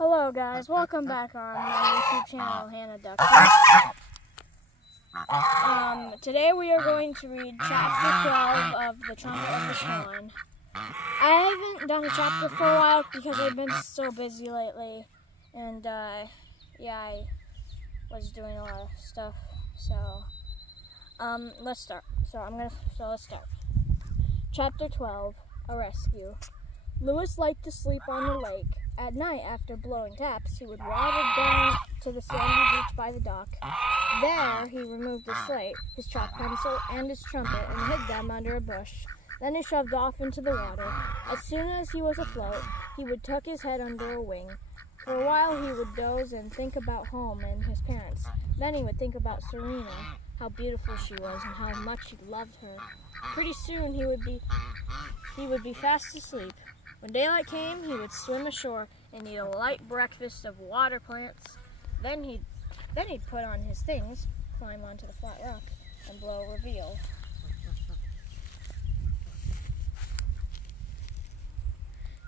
Hello guys, welcome back on my YouTube channel, Hannah Duck. Today we are going to read chapter 12 of the Trumpet of the Swan. I haven't done a chapter for a while because I've been so busy lately, and yeah, I was doing a lot of stuff. So let's start. Let's start. Chapter 12, A Rescue. Lewis liked to sleep on the lake. At night, after blowing taps, he would waddle down to the sandy beach by the dock. There, he removed his slate, his chalk pencil, and his trumpet and hid them under a bush. Then he shoved off into the water. As soon as he was afloat, he would tuck his head under a wing. For a while, he would doze and think about home and his parents. Then he would think about Serena, how beautiful she was and how much he loved her. Pretty soon, he would be fast asleep. When daylight came, he would swim ashore and eat a light breakfast of water plants. Then he'd put on his things, climb onto the flat rock, and blow a reveal.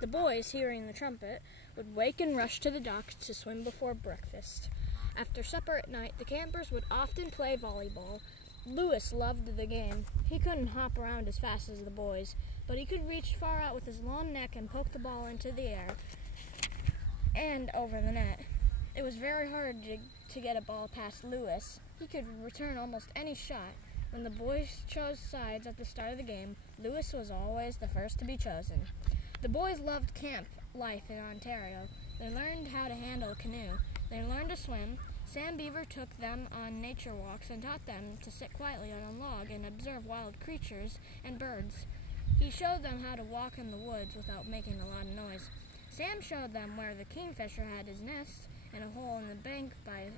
The boys, hearing the trumpet, would wake and rush to the dock to swim before breakfast. After supper at night, the campers would often play volleyball. Lewis loved the game. He couldn't hop around as fast as the boys, but he could reach far out with his long neck and poke the ball into the air and over the net. It was very hard to get a ball past Lewis. He could return almost any shot. When the boys chose sides at the start of the game, Lewis was always the first to be chosen. The boys loved camp life in Ontario. They learned how to handle a canoe. They learned to swim. Sam Beaver took them on nature walks and taught them to sit quietly on a log and observe wild creatures and birds. He showed them how to walk in the woods without making a lot of noise. Sam showed them where the kingfisher had his nest, in a hole in the bank by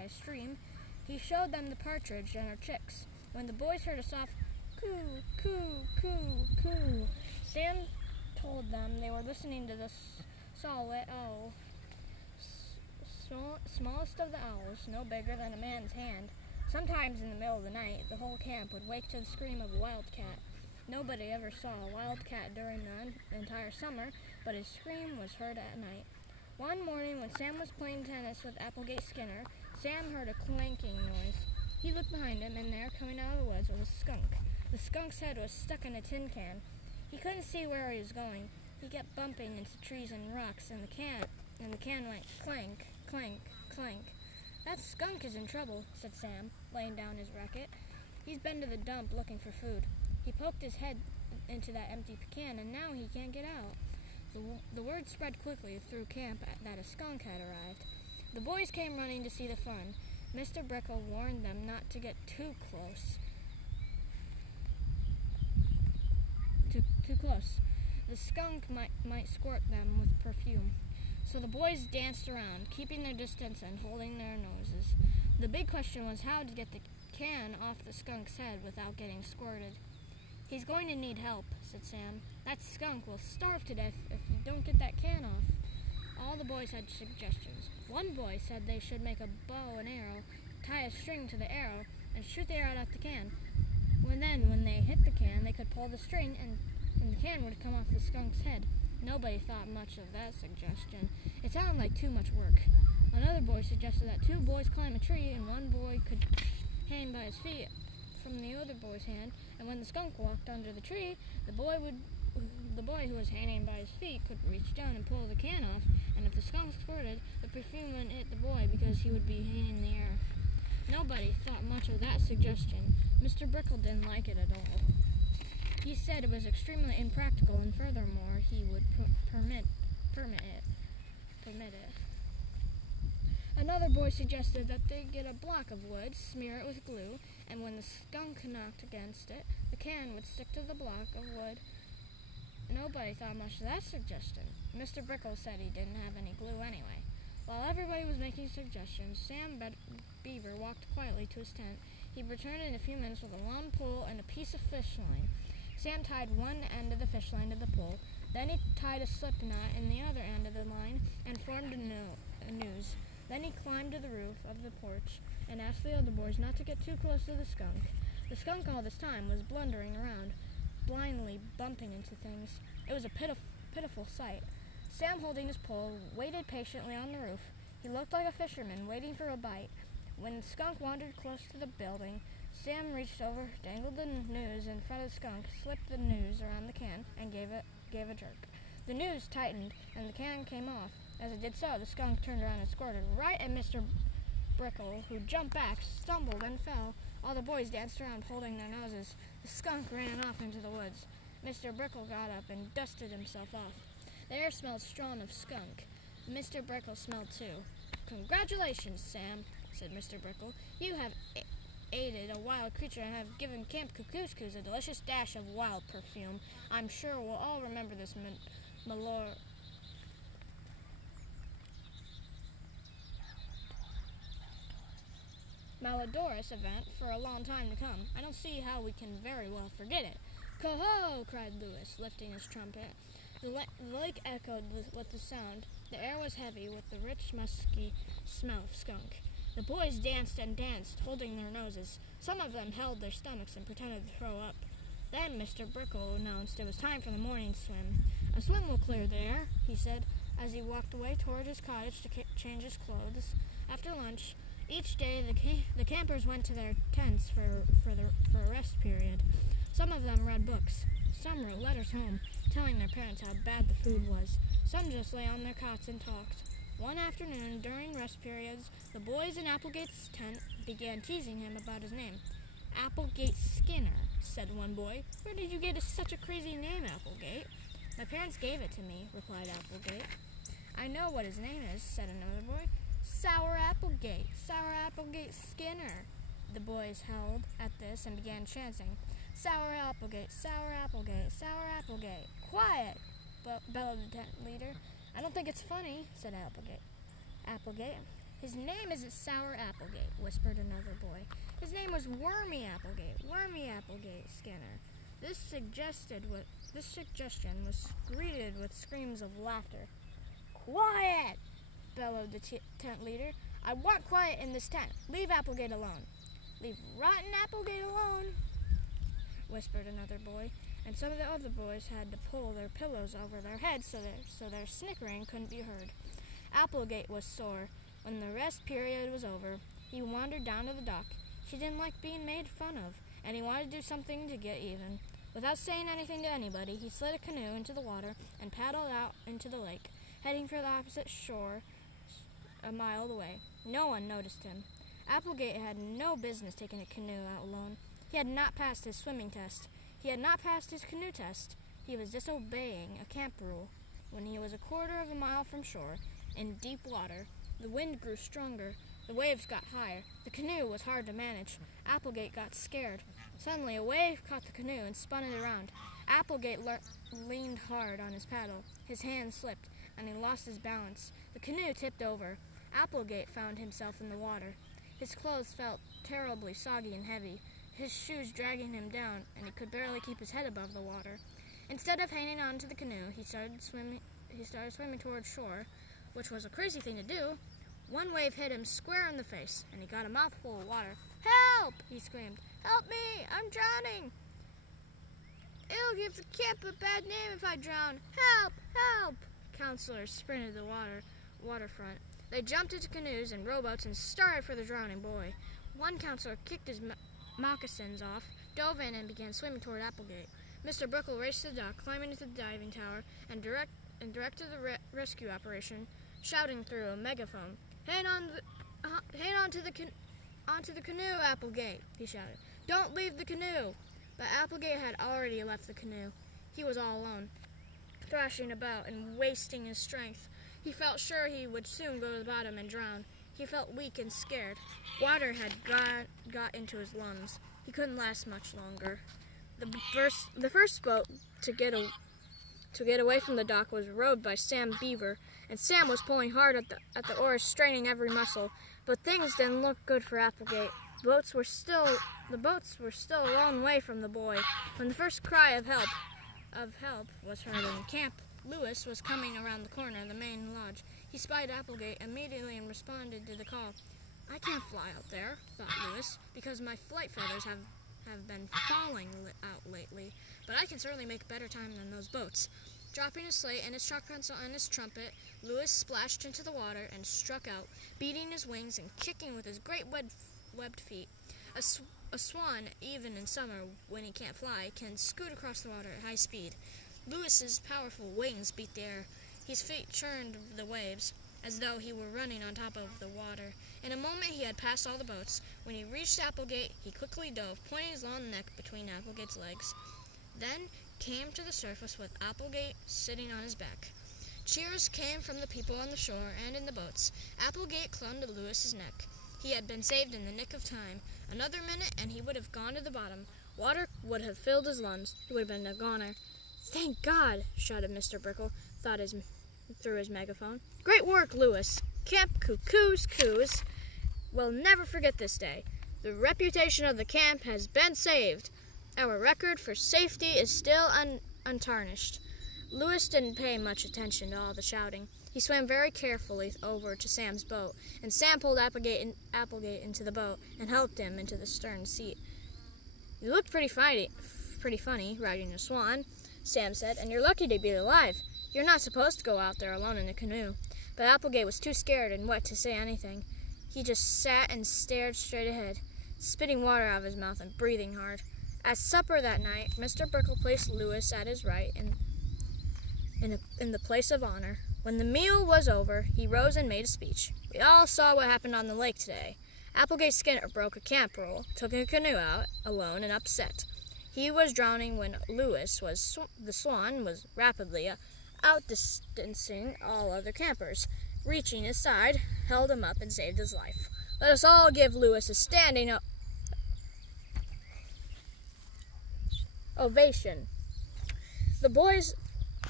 a stream. He showed them the partridge and her chicks. When the boys heard a soft coo, coo, coo, coo, Sam told them they were listening to the saw-whet owl, smallest of the owls, no bigger than a man's hand. Sometimes in the middle of the night, the whole camp would wake to the scream of a wildcat. Nobody ever saw a wildcat during the entire summer, but his scream was heard at night. One morning when Sam was playing tennis with Applegate Skinner, Sam heard a clanking noise. He looked behind him, and there, coming out of the woods, was a skunk. The skunk's head was stuck in a tin can. He couldn't see where he was going. He kept bumping into trees and rocks, and the can went clank, clank, clank. "That skunk is in trouble," said Sam, laying down his racket. "He's been to the dump looking for food. He poked his head into that empty can, and now he can't get out." The word spread quickly through camp that a skunk had arrived. The boys came running to see the fun. Mr. Brickle warned them not to get too close. Too close. The skunk might squirt them with perfume. So the boys danced around, keeping their distance and holding their noses. The big question was how to get the can off the skunk's head without getting squirted. "He's going to need help," said Sam. "That skunk will starve to death if you don't get that can off." All the boys had suggestions. One boy said they should make a bow and arrow, tie a string to the arrow, and shoot the arrow at the can. When they hit the can, they could pull the string, and the can would come off the skunk's head. Nobody thought much of that suggestion. It sounded like too much work. Another boy suggested that two boys climb a tree, and one boy could hang by his feet from the other boy's hand, and when the skunk walked under the tree, the boy who was hanging by his feet could reach down and pull the can off, and if the skunk squirted, the perfume wouldn't hit the boy because he would be hanging in the air. Nobody thought much of that suggestion. Mr. Brickle didn't like it at all. He said it was extremely impractical, and furthermore, he would permit it. Another boy suggested that they get a block of wood, smear it with glue, and when the skunk knocked against it, the can would stick to the block of wood. Nobody thought much of that suggestion. Mr. Brickle said he didn't have any glue anyway. While everybody was making suggestions, Sam Beaver walked quietly to his tent. He returned in a few minutes with a long pole and a piece of fish line. Sam tied one end of the fish line to the pole. Then he tied a slip knot in the other end of the line and formed a noose. Then he climbed to the roof of the porch and asked the other boys not to get too close to the skunk. The skunk all this time was blundering around, blindly bumping into things. It was a pitiful sight. Sam, holding his pole, waited patiently on the roof. He looked like a fisherman waiting for a bite. When the skunk wandered close to the building, Sam reached over, dangled the noose in front of the skunk, slipped the noose around the can, and gave a jerk. The noose tightened, and the can came off. As it did so, the skunk turned around and squirted right at Mr. Brickle, who jumped back, stumbled, and fell. All the boys danced around, holding their noses. The skunk ran off into the woods. Mr. Brickle got up and dusted himself off. The air smelled strong of skunk. Mr. Brickle smelled too. "Congratulations, Sam," said Mr. Brickle. "You have aided a wild creature and have given Camp Kookooskoos a delicious dash of wild perfume. I'm sure we'll all remember this malodorous event for a long time to come. I don't see how we can very well forget it." "Coho!" cried Lewis, lifting his trumpet. The lake echoed with the sound. The air was heavy with the rich, musky smell of skunk. The boys danced and danced, holding their noses. Some of them held their stomachs and pretended to throw up. Then Mr. Brickle announced it was time for the morning swim. "A swim will clear the air," he said, as he walked away toward his cottage to change his clothes. After lunch, each day the campers went to their tents for a rest period. Some of them read books. Some wrote letters home, telling their parents how bad the food was. Some just lay on their cots and talked. One afternoon, during rest periods, the boys in Applegate's tent began teasing him about his name. "Applegate Skinner," said one boy. "Where did you get such a crazy name, Applegate?" "My parents gave it to me," replied Applegate. "I know what his name is," said another boy. "Sour Applegate, Sour Applegate Skinner." The boys howled at this and began chanting, "Sour Applegate, Sour Applegate, Sour Applegate." "Quiet!" bellowed the tent leader. "I don't think it's funny," said Applegate. "His name isn't Sour Applegate," whispered another boy. "His name was Wormy Applegate, Wormy Applegate Skinner." This suggestion was greeted with screams of laughter. "Quiet!" bellowed the tent leader. "I want quiet in this tent. Leave Applegate alone." "Leave rotten Applegate alone," whispered another boy, and some of the other boys had to pull their pillows over their heads so their snickering couldn't be heard. Applegate was sore. When the rest period was over, he wandered down to the dock. He didn't like being made fun of, and he wanted to do something to get even. Without saying anything to anybody, he slid a canoe into the water and paddled out into the lake, heading for the opposite shore a mile away. No one noticed him. Applegate had no business taking a canoe out alone. He had not passed his swimming test. He had not passed his canoe test. He was disobeying a camp rule. When he was a quarter of a mile from shore, in deep water, the wind grew stronger. The waves got higher. The canoe was hard to manage. Applegate got scared. Suddenly, a wave caught the canoe and spun it around. Applegate leaned hard on his paddle. His hand slipped, and he lost his balance. The canoe tipped over. Applegate found himself in the water. His clothes felt terribly soggy and heavy, his shoes dragging him down, and he could barely keep his head above the water. Instead of hanging on to the canoe, he started swimming toward shore, which was a crazy thing to do. One wave hit him square in the face, and he got a mouthful of water. "Help!" he screamed. "Help me! I'm drowning! It'll give the camp a bad name if I drown! Help! Help!" Counselors sprinted the waterfront. They jumped into canoes and rowboats and started for the drowning boy. One counselor kicked his moccasins off, dove in, and began swimming toward Applegate. Mr. Brickle raced to the dock, climbing into the diving tower, and directed the rescue operation, shouting through a megaphone. Hang on to the canoe, Applegate," he shouted. "Don't leave the canoe." But Applegate had already left the canoe. He was all alone, thrashing about and wasting his strength. He felt sure he would soon go to the bottom and drown. He felt weak and scared. Water had got into his lungs. He couldn't last much longer. The first boat to get away from the dock was rowed by Sam Beaver, and Sam was pulling hard at the oars, straining every muscle. But things didn't look good for Applegate. The boats were still a long way from the boy when the first cry of help was heard in camp. Lewis was coming around the corner of the main lodge. He spied Applegate immediately and responded to the call. "I can't fly out there," thought Lewis, "because my flight feathers have been falling out lately, but I can certainly make better time than those boats." Dropping his slate and his chalk pencil and his trumpet, Lewis splashed into the water and struck out, beating his wings and kicking with his great webbed feet. A swan, even in summer when he can't fly, can scoot across the water at high speed. Lewis's powerful wings beat the air. His feet churned the waves, as though he were running on top of the water. In a moment he had passed all the boats. When he reached Applegate, he quickly dove, pointing his long neck between Applegate's legs. Then came to the surface with Applegate sitting on his back. Cheers came from the people on the shore and in the boats. Applegate clung to Lewis's neck. He had been saved in the nick of time. Another minute and he would have gone to the bottom. Water would have filled his lungs. He would have been a goner. "Thank God!" shouted Mr. Brickle through his megaphone. "Great work, Lewis. Camp Cuckoo's Coos will never forget this day. The reputation of the camp has been saved. Our record for safety is still untarnished." Lewis didn't pay much attention to all the shouting. He swam very carefully over to Sam's boat, and Sam pulled Applegate into the boat and helped him into the stern seat. "You look pretty funny riding a swan," Sam said, "and you're lucky to be alive. You're not supposed to go out there alone in a canoe." But Applegate was too scared and wet to say anything. He just sat and stared straight ahead, spitting water out of his mouth and breathing hard. At supper that night, Mr. Brickle placed Lewis at his right in the place of honor. When the meal was over, he rose and made a speech. "We all saw what happened on the lake today. Applegate Skinner broke a camp rule, took a canoe out alone, and upset. He was drowning when Lewis, the Swan, was rapidly outdistancing all other campers. Reaching his side, held him up and saved his life. Let us all give Lewis a standing ovation." The boys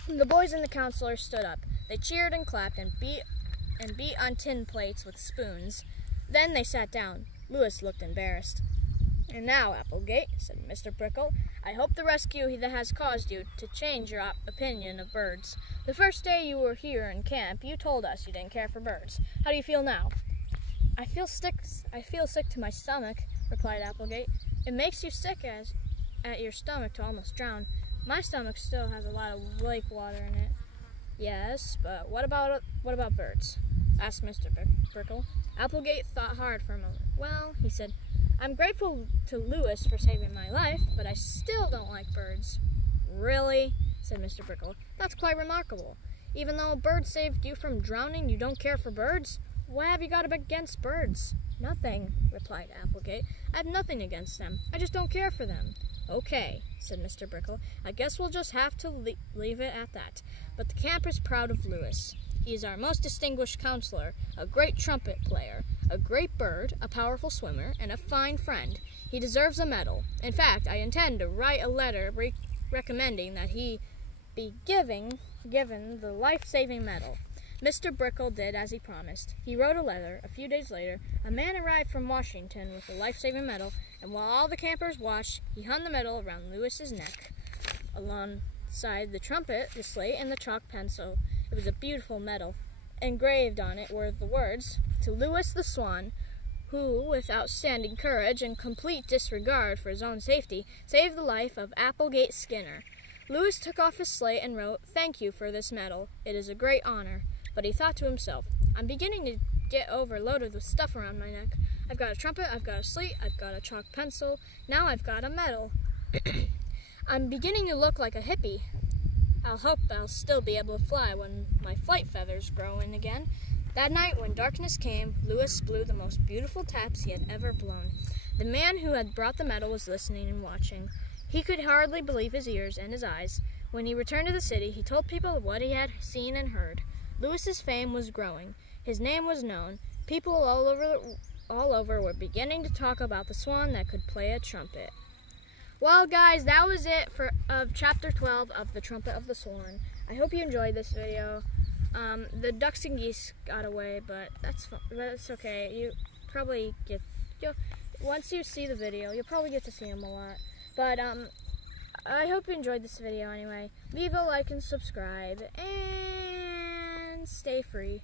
and the counselor stood up. They cheered and clapped and beat on tin plates with spoons. Then they sat down. Lewis looked embarrassed. "And now, Applegate," said Mr. Brickle, "I hope the rescue that has caused you to change your opinion of birds. The first day you were here in camp, you told us you didn't care for birds. How do you feel now?" I feel sick to my stomach," replied Applegate. "It makes you sick at your stomach to almost drown. My stomach still has a lot of lake water in it." "Yes, but what about birds?" asked Mr. Brickle. Applegate thought hard for a moment. "Well," he said, "I'm grateful to Lewis for saving my life, but I still don't like birds." "Really?" said Mr. Brickle. "That's quite remarkable. Even though a bird saved you from drowning, you don't care for birds? What have you got against birds?" "Nothing," replied Applegate. "I have nothing against them. I just don't care for them." "Okay," said Mr. Brickle. "I guess we'll just have to leave it at that. But the camp is proud of Lewis. He is our most distinguished counselor, a great trumpet player, a great bird, a powerful swimmer, and a fine friend. He deserves a medal. In fact, I intend to write a letter recommending that he be given the life-saving medal." Mr. Brickle did as he promised. He wrote a letter. A few days later, a man arrived from Washington with the life-saving medal, and while all the campers watched, he hung the medal around Lewis's neck, alongside the trumpet, the slate, and the chalk pencil. It was a beautiful medal. Engraved on it were the words, "To Lewis the Swan, who, with outstanding courage and complete disregard for his own safety, saved the life of Applegate Skinner." Lewis took off his slate and wrote, "Thank you for this medal. It is a great honor." But he thought to himself, "I'm beginning to get overloaded with stuff around my neck. I've got a trumpet, I've got a slate, I've got a chalk pencil, now I've got a medal. I'm beginning to look like a hippie. I'll hope I'll still be able to fly when my flight feathers grow in again." That night, when darkness came, Lewis blew the most beautiful taps he had ever blown. The man who had brought the medal was listening and watching. He could hardly believe his ears and his eyes. When he returned to the city, he told people what he had seen and heard. Lewis's fame was growing. His name was known. People all over were beginning to talk about the swan that could play a trumpet. Well, guys, that was it of Chapter 12 of The Trumpet of the Swan. I hope you enjoyed this video. The ducks and geese got away, but that's okay. Once you see the video, you'll probably get to see them a lot. But I hope you enjoyed this video anyway. Leave a like and subscribe, and stay free.